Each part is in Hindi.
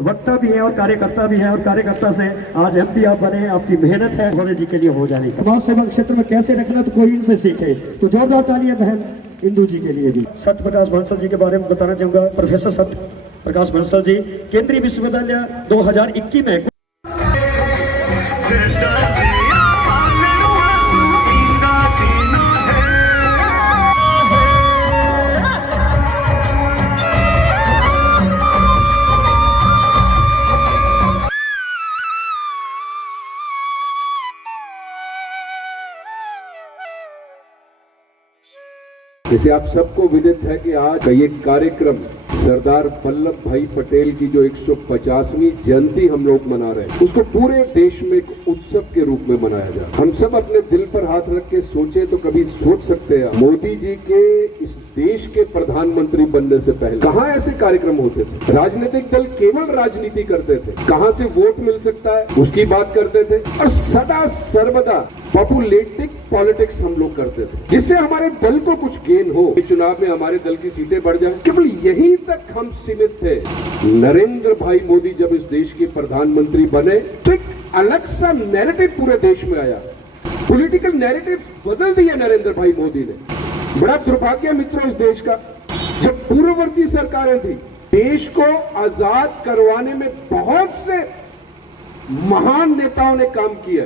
वक्ता भी है और कार्यकर्ता भी है, और कार्यकर्ता से आज एमपी आप बने, आपकी मेहनत है भोले जी के लिए हो जानी चाहिए। समाज सेवा क्षेत्र में कैसे रखना तो कोई इनसे सीखे, तो जोरदार तालियां बहन इंदू जी के लिए भी। सत्य प्रकाश बंसल जी के बारे में बताना चाहूंगा। प्रोफेसर सत्य प्रकाश बंसल जी केंद्रीय विश्वविद्यालय 2021 में जैसे आप सबको विदित है कि आज का ये कार्यक्रम सरदार वल्लभ भाई पटेल की जो 150वीं जयंती हम लोग मना रहे हैं, उसको पूरे देश में एक उत्सव के रूप में मनाया जा रहा है। हम सब अपने दिल पर हाथ रख के सोचे तो कभी सोच सकते हैं मोदी जी के इस देश के प्रधानमंत्री बनने से पहले कहाँ ऐसे कार्यक्रम होते थे। राजनीतिक दल केवल राजनीति करते थे, कहाँ से वोट मिल सकता है उसकी बात करते थे, और सदा सर्वदा पॉपुलेटिक पॉलिटिक्स हम लोग करते थे, जिससे हमारे दल को कुछ गेन हो, चुनाव में हमारे दल की सीटें बढ़ जाए। केवल यहीं तक हम सीमित थे। नरेंद्र भाई मोदी जब इस देश के प्रधानमंत्री बने तो एक अलग सा नैरेटिव पूरे देश में आया। पॉलिटिकल नैरेटिव बदल दिया नरेंद्र भाई मोदी ने। बड़ा दुर्भाग्य मित्रों इस देश का, जब पूर्ववर्ती सरकारें थी, देश को आजाद करवाने में बहुत से महान नेताओं ने काम किया,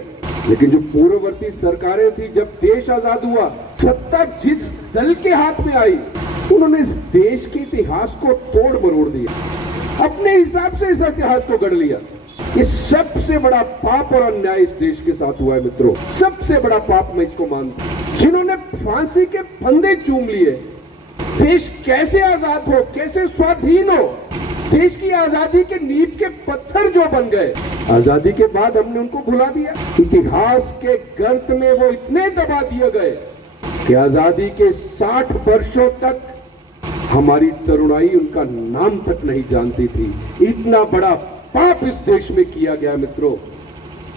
लेकिन जो पूर्ववर्ती सरकारें थी, जब देश आजाद हुआ, सत्ता जिस दल के हाथ में आई, उन्होंने इस देश के इतिहास को तोड़ मरोड़ दिया, अपने हिसाब से इस इतिहास को गढ़ लिया। ये सबसे बड़ा पाप और अन्याय इस देश के साथ हुआ है मित्रों, सबसे बड़ा पाप मैं इसको मानता हूं। जिन्होंने फांसी के फंदे चूम लिए, देश कैसे आजाद हो, कैसे स्वाधीन हो, देश की आजादी के नींव के पत्थर जो बन गए, आजादी के बाद हमने उनको भुला दिया। इतिहास के गर्त में वो इतने दबा दिए गए कि आजादी के 60 वर्षों तक हमारी तरुणाई उनका नाम तक नहीं जानती थी। इतना बड़ा पाप इस देश में किया गया मित्रों,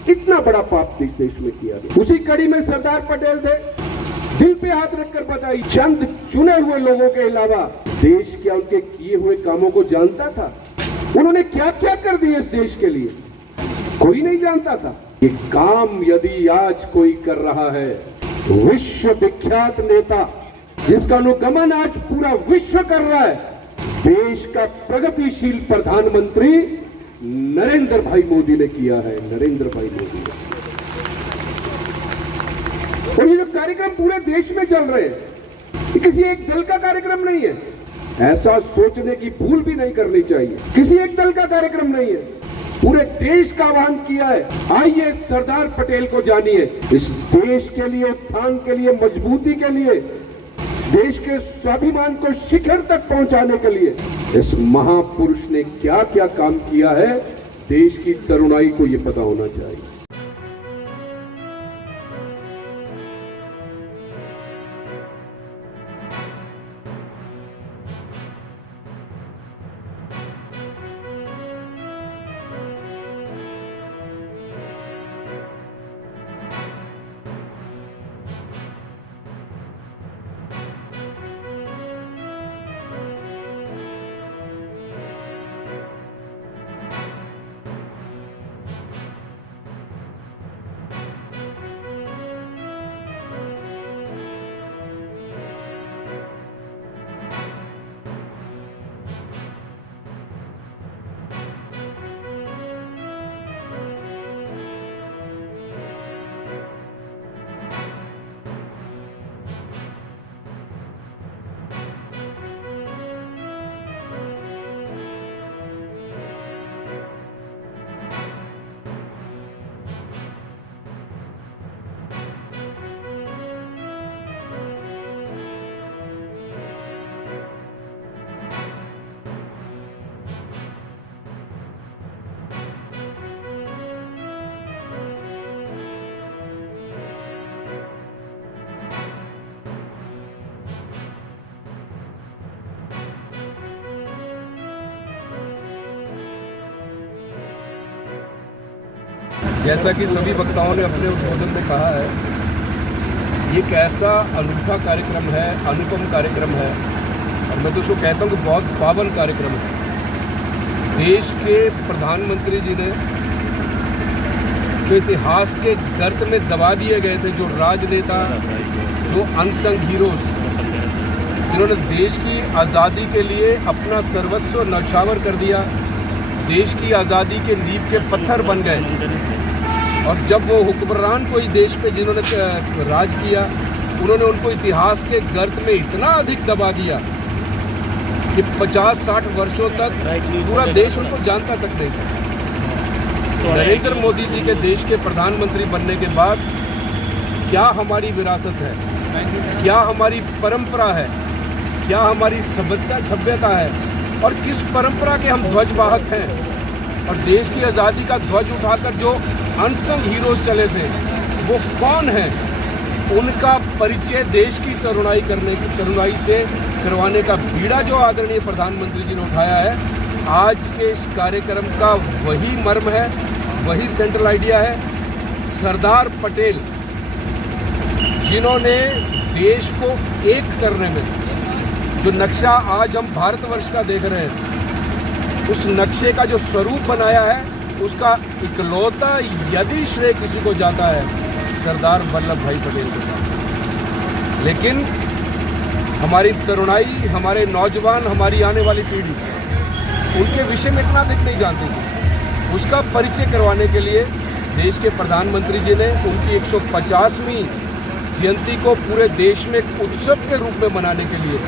इतना बड़ा पाप इस देश में किया गया। उसी कड़ी में सरदार पटेल थे, दिल पे हाथ रखकर बताई, चंद चुने हुए लोगों के अलावा देश क्या उनके किए हुए कामों को जानता था? उन्होंने क्या क्या कर दिया इस देश के लिए, कोई नहीं जानता था। ये काम यदि आज कोई कर रहा है, विश्व विख्यात नेता जिसका अनुगमन आज पूरा विश्व कर रहा है, देश का प्रगतिशील प्रधानमंत्री नरेंद्र भाई मोदी ने किया है, नरेंद्र भाई मोदी ने। और ये जो कार्यक्रम पूरे देश में चल रहे हैं, ये किसी एक दल का कार्यक्रम नहीं है, ऐसा सोचने की भूल भी नहीं करनी चाहिए। किसी एक दल का कार्यक्रम नहीं है, पूरे देश का आह्वान किया है। आइए सरदार पटेल को जानिए, इस देश के लिए, उत्थान के लिए, मजबूती के लिए, देश के स्वाभिमान को शिखर तक पहुंचाने के लिए इस महापुरुष ने क्या क्या काम किया है, देश की तरुणाई को यह पता होना चाहिए। जैसा कि सभी वक्ताओं ने अपने उद्बोधन में कहा है, ये एक ऐसा अनूठा कार्यक्रम है, अनुपम कार्यक्रम है, और मैं तो उसको कहता हूँ कि बहुत पावन कार्यक्रम है। देश के प्रधानमंत्री जी ने जो इतिहास के गर्त में दबा दिए गए थे, जो राजनेता, जो अनसंग हीरोज, जिन्होंने देश की आज़ादी के लिए अपना सर्वस्व न्यौछावर कर दिया, देश की आज़ादी के नींव के पत्थर बन गए। और जब वो हुक्मरान कोई देश पे जिन्होंने राज किया, उन्होंने उनको इतिहास के गर्त में इतना अधिक दबा दिया कि 50-60 वर्षों तक पूरा देश उनको जानता तक नहीं था। नरेंद्र मोदी जी के देश के प्रधानमंत्री बनने के बाद क्या हमारी विरासत है, क्या हमारी परंपरा है, क्या हमारी सभ्यता है, और किस परंपरा के हम ध्वजवाहक हैं। और देश की आज़ादी का ध्वज उठाकर जो अनसंग हीरोज चले थे, वो कौन हैं, उनका परिचय देश की तरुणाई से करवाने का बीड़ा जो आदरणीय प्रधानमंत्री जी ने उठाया है, आज के इस कार्यक्रम का वही मर्म है, वही सेंट्रल आइडिया है। सरदार पटेल जिन्होंने देश को एक करने में जो नक्शा आज हम भारतवर्ष का देख रहे हैं, उस नक्शे का जो स्वरूप बनाया है, उसका इकलौता यदि श्रेय किसी को जाता है, सरदार वल्लभ भाई पटेल को जाता है। लेकिन हमारी तरुणाई, हमारे नौजवान, हमारी आने वाली पीढ़ी उनके विषय में इतना अधिक नहीं जानती थी। उसका परिचय करवाने के लिए देश के प्रधानमंत्री जी ने उनकी 150वीं जयंती को पूरे देश में एक उत्सव के रूप में मनाने के लिए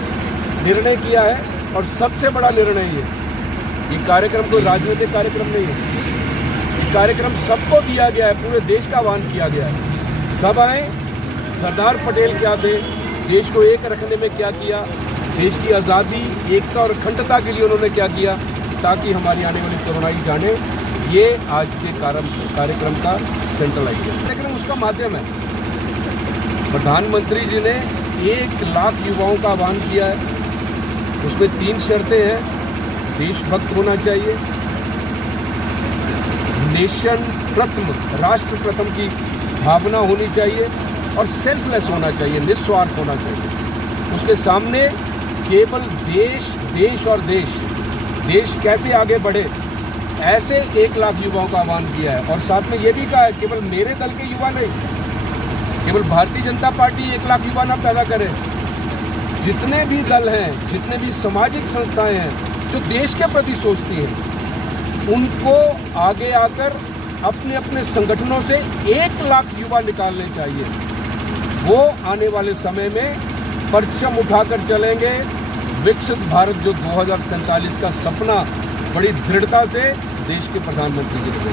निर्णय किया है। और सबसे बड़ा निर्णय ये कार्यक्रम कोई राजनीतिक कार्यक्रम नहीं है, ये कार्यक्रम सबको दिया गया है, पूरे देश का आह्वान किया गया है। सब आए, सरदार पटेल क्या थे, देश को एक रखने में क्या किया, देश की आज़ादी, एकता और अखंडता के लिए उन्होंने क्या किया, ताकि हमारी आने वाली तरुणाई जाने। ये आज के कार्यक्रम का सेंट्रल आइडिया, कार्यक्रम उसका माध्यम है। प्रधानमंत्री जी ने 1 लाख युवाओं का आह्वान किया है। उसमें 3 शर्तें हैं। देशभक्त होना चाहिए, नेशन प्रथम, राष्ट्र प्रथम की भावना होनी चाहिए, और सेल्फलेस होना चाहिए, निस्वार्थ होना चाहिए। उसके सामने केवल देश, देश और देश कैसे आगे बढ़े, ऐसे 1 लाख युवाओं का आह्वान किया है। और साथ में ये भी कहा है, केवल मेरे दल के युवा नहीं, केवल भारतीय जनता पार्टी 1 लाख युवा ना पैदा करे, जितने भी दल हैं, जितने भी सामाजिक संस्थाएं हैं जो देश के प्रति सोचती हैं, उनको आगे आकर अपने अपने संगठनों से 1 लाख युवा निकालने चाहिए। वो आने वाले समय में परचम उठाकर चलेंगे। विकसित भारत जो 2047 का सपना बड़ी दृढ़ता से देश के प्रधानमंत्री जी ने